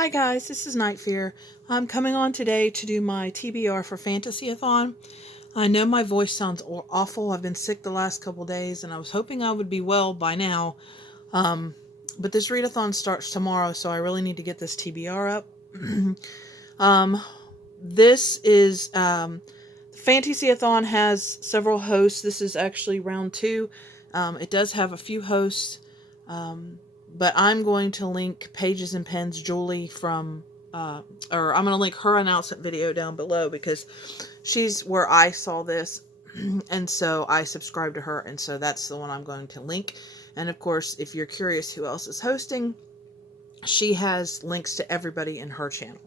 Hi guys, this is Night Fear. I'm coming on today to do my TBR for FantasyAthon. I know my voice sounds awful. I've been sick the last couple days and I was hoping I would be well by now. But this readathon starts tomorrow, so I really need to get this TBR up. This is FantasyAthon has several hosts. This is actually round 2. It does have a few hosts. But I'm going to link Pages and Pens Julie from, or I'm going to link her announcement video down below because she's where I saw this, and so I subscribed to her, and so that's the one I'm going to link. And of course, if you're curious who else is hosting, she has links to everybody in her channel.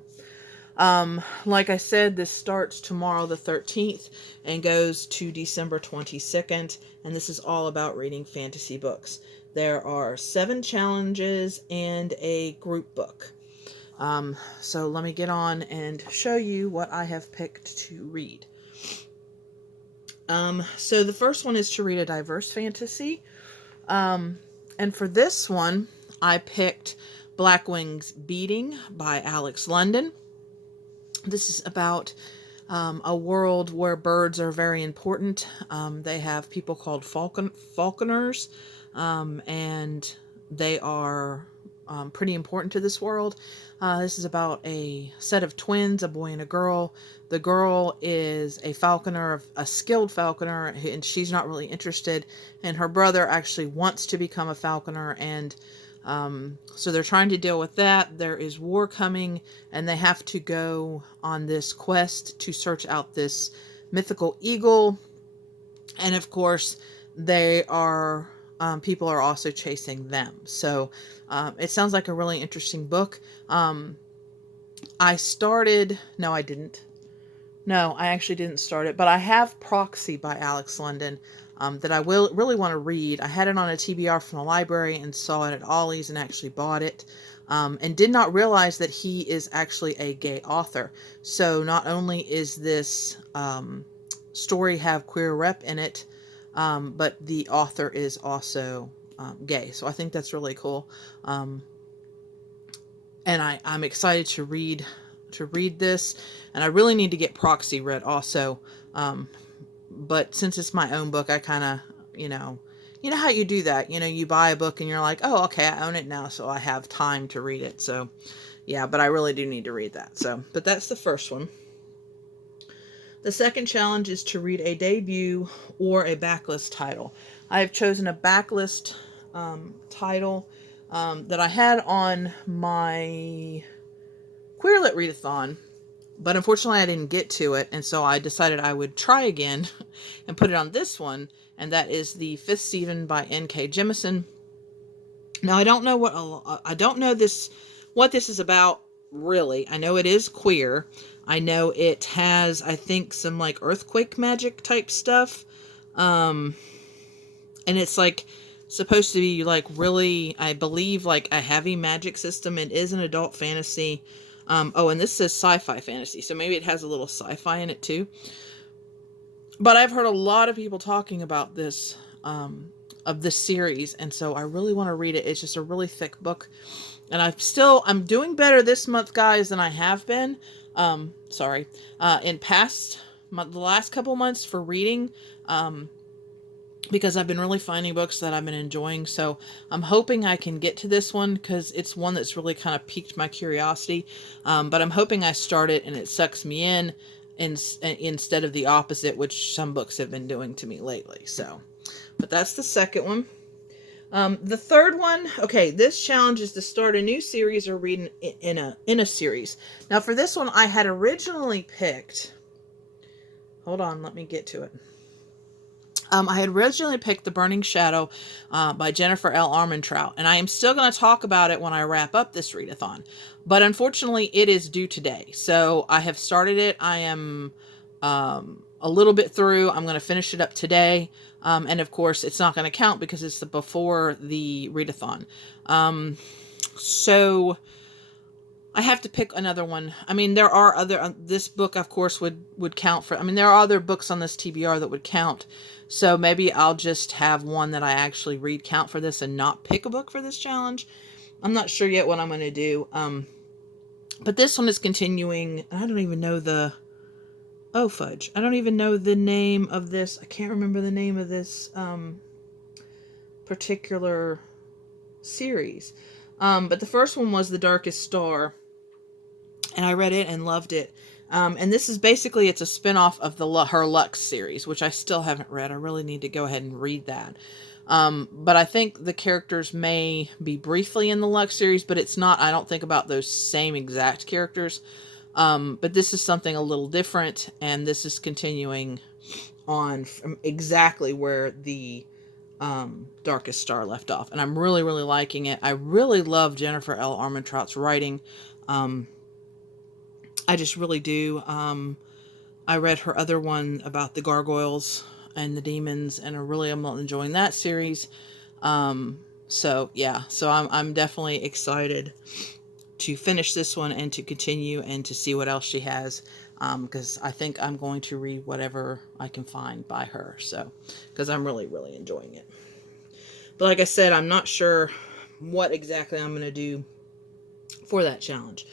Like I said, this starts tomorrow the 13th and goes to December 22nd, and this is all about reading fantasy books. There are 7 challenges and a group book. So let me get on and show you what I have picked to read. So the first one is to read a diverse fantasy. And for this one, I picked Black Wings Beating by Alex London. This is about a world where birds are very important. They have people called falconers, and they are pretty important to this world. This is about a set of twins, a boy and a girl. The girl is a falconer, a skilled falconer, and she's not really interested. And her brother actually wants to become a falconer, and so they're trying to deal with that. There is war coming, and they have to go on this quest to search out this mythical eagle. And of course, they are people are also chasing them. So it sounds like a really interesting book. I started. No, I didn't. No, I actually didn't start it, but I have Proxy by Alex London. That I really want to read. I had it on a TBR from the library and saw it at Ollie's and actually bought it, and did not realize that he is actually a gay author. So not only is this story have queer rep in it, but the author is also gay. So I think that's really cool, and I'm excited to read this, and I really need to get Proxy read also. But since it's my own book, I kind of, you know how you do that. You buy a book and you're like, oh, okay, I own it now, so I have time to read it. So, yeah, but I really do need to read that. So, but that's the first one. The second challenge is to read a debut or a backlist title. I have chosen a backlist title that I had on my Queerlit Readathon, but unfortunately I didn't get to it, and so I decided I would try again and put it on this one, and that is The Fifth Season by N.K. Jemisin. Now I don't know what this is about, really. I know it is queer. I know it has, I think, some like earthquake magic type stuff. And it's like supposed to be like really, I believe, like a heavy magic system. It is an adult fantasy. Oh, and this says sci-fi fantasy, so maybe it has a little sci-fi in it too. But I've heard a lot of people talking about this, of this series, and so I really want to read it. It's just a really thick book, and I'm doing better this month, guys, than I have been. In the last couple months for reading, because I've been really finding books that I've been enjoying. So I'm hoping I can get to this one because it's one that's really kind of piqued my curiosity. But I'm hoping I start it and it sucks me in instead of the opposite, which some books have been doing to me lately. So, but that's the second one. The third one, okay, this challenge is to start a new series or read in a series. Now for this one, I had originally picked, hold on, let me get to it. I had originally picked The Burning Shadow by Jennifer L. Armentrout, and I am still going to talk about it when I wrap up this readathon. But unfortunately, it is due today. So I have started it. I am a little bit through. I'm going to finish it up today. And of course, it's not going to count because it's before the readathon. So I have to pick another one. I mean, there are other, this book, of course, would count for, I mean, there are other books on this TBR that would count. So maybe I'll just have one that I actually read count for this and not pick a book for this challenge. I'm not sure yet what I'm going to do. But this one is continuing. I don't even know the... Oh, fudge. I don't even know the name of this. I can't remember the name of this particular series. But the first one was The Darkest Star. And I read it and loved it. And this is basically, it's a spinoff of her Lux series, which I still haven't read. I really need to go ahead and read that. But I think the characters may be briefly in the Lux series, but it's not, I don't think about those same exact characters. But this is something a little different, and this is continuing on from exactly where the Darkest Star left off. And I'm really, really liking it. I really love Jennifer L. Armentrout's writing. I just really do. I read her other one about the gargoyles and the demons, and I'm enjoying that series. So yeah, so I'm definitely excited to finish this one and to continue and to see what else she has. Because I think I'm going to read whatever I can find by her. So, because I'm really, really enjoying it. But like I said, I'm not sure what exactly I'm going to do for that challenge.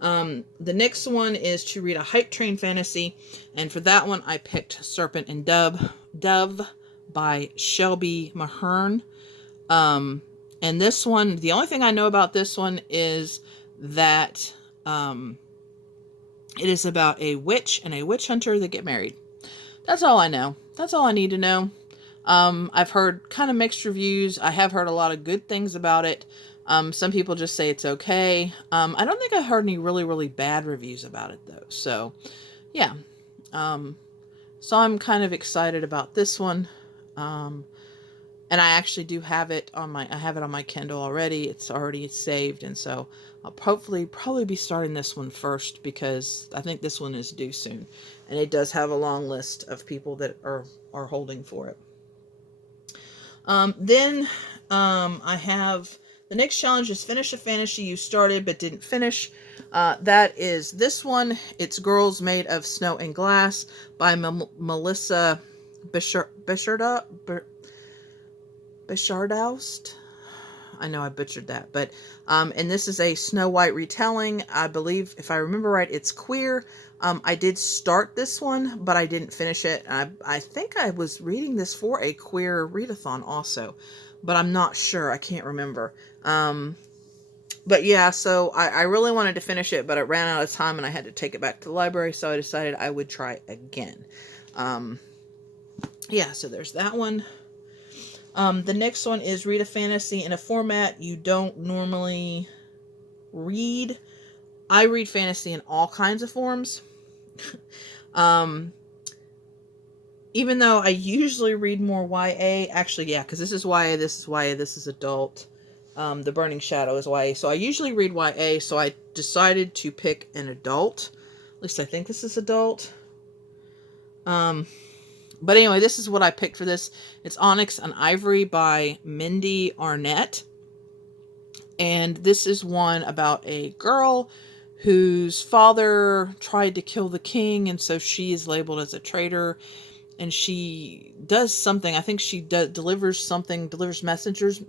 The next one is to read a Hypetrain Fantasy, and for that one I picked Serpent and Dove by Shelby Mahern. And this one, the only thing I know about this one is that it is about a witch and a witch hunter that get married. That's all I know. That's all I need to know. I've heard kind of mixed reviews. I have heard a lot of good things about it. Some people just say it's okay. I don't think I heard any really, really bad reviews about it though. So yeah. So I'm kind of excited about this one. And I actually do have it on I have it on my Kindle already. It's already saved. And so I'll probably be starting this one first, because I think this one is due soon. And it does have a long list of people that are holding for it. Then I have the next challenge is finish a fantasy you started but didn't finish. That is this one. It's Girls Made of Snow and Glass by Melissa Bichardhoust. I know I butchered that, but and this is a Snow White retelling. I believe, if I remember right, it's queer. I did start this one, but I didn't finish it. I think I was reading this for a queer readathon also, but I'm not sure. I can't remember. But yeah, so I really wanted to finish it, but it ran out of time and I had to take it back to the library, so I decided I would try again. Yeah, so there's that one. The next one is read a fantasy in a format you don't normally read. I read fantasy in all kinds of forms. Even though I usually read more YA, actually, yeah, because this is YA, this is YA, this is adult. The Burning Shadow is YA, so I usually read YA, so I decided to pick an adult. At least I think this is adult. But anyway, this is what I picked for this. It's Onyx and Ivory by Mindy Arnett. And this is one about a girl whose father tried to kill the king, and so she is labeled as a traitor. And she does something. I think she delivers something, delivers messages,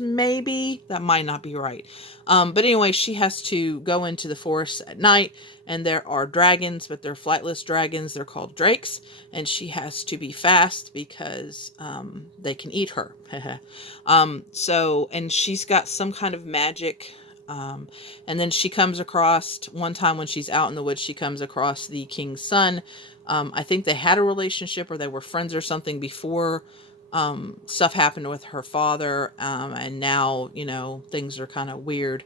maybe. That might not be right. But anyway, she has to go into the forest at night, and there are dragons, but they're flightless dragons. They're called drakes, and she has to be fast because they can eat her. And she's got some kind of magic. And then she comes across, one time when she's out in the woods, she comes across the king's son. I think they had a relationship, or they were friends or something before stuff happened with her father. And now, things are kind of weird.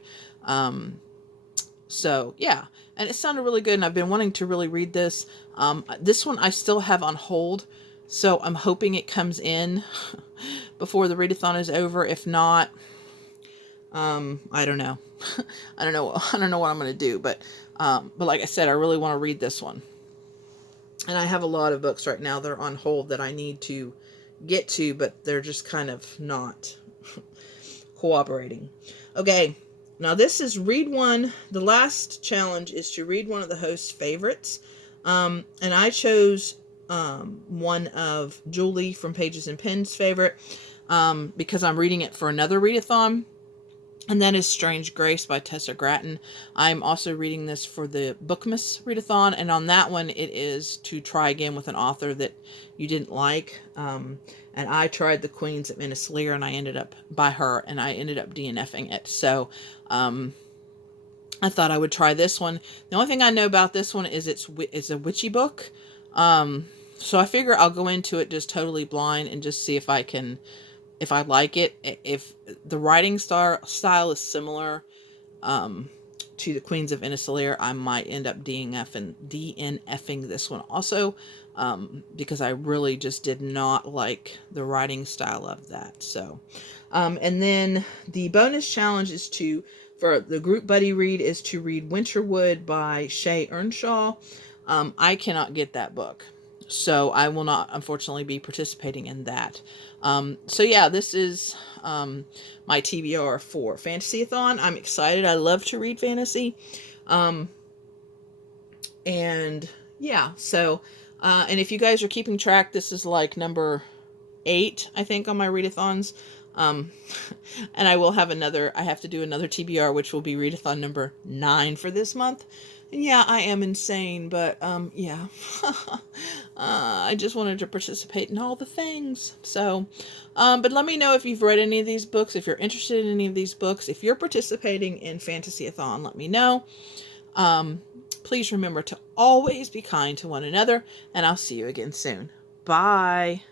So yeah, and it sounded really good, and I've been wanting to really read this. This one I still have on hold, so I'm hoping it comes in before the readathon is over. If not, I don't know. I don't know what I'm going to do, but like I said, I really want to read this one. And I have a lot of books right now that are on hold that I need to get to, but they're just kind of not cooperating. Okay, now this is read one. The last challenge is to read one of the host's favorites. And I chose one of Julie from Pages and Pens' favorite because I'm reading it for another readathon. And that is Strange Grace by Tessa Gratton. I'm also reading this for the Bookmas readathon, and on that one it is to try again with an author that you didn't like. And I tried The Queens of Innislear, and I ended up DNFing it. So I thought I would try this one. The only thing I know about this one is it's a witchy book. So I figure I'll go into it just totally blind and just see if I like it. If the writing style is similar to the Queens of Innislear, I might end up DNFing this one also, because I really just did not like the writing style of that. So, and then the bonus challenge is for the group buddy read is to read Winterwood by Shea Earnshaw. I cannot get that book, so I will not, unfortunately, be participating in that. So yeah, this is my TBR for FantasyAthon. I'm excited. I love to read fantasy. And yeah, so, and if you guys are keeping track, this is like number 8, I think, on my readathons. And I have to do another TBR, which will be readathon number 9 for this month. And yeah, I am insane, but yeah. I just wanted to participate in all the things. So, but let me know if you've read any of these books, if you're interested in any of these books. If you're participating in FantasyAthon, let me know. Please remember to always be kind to one another, and I'll see you again soon. Bye.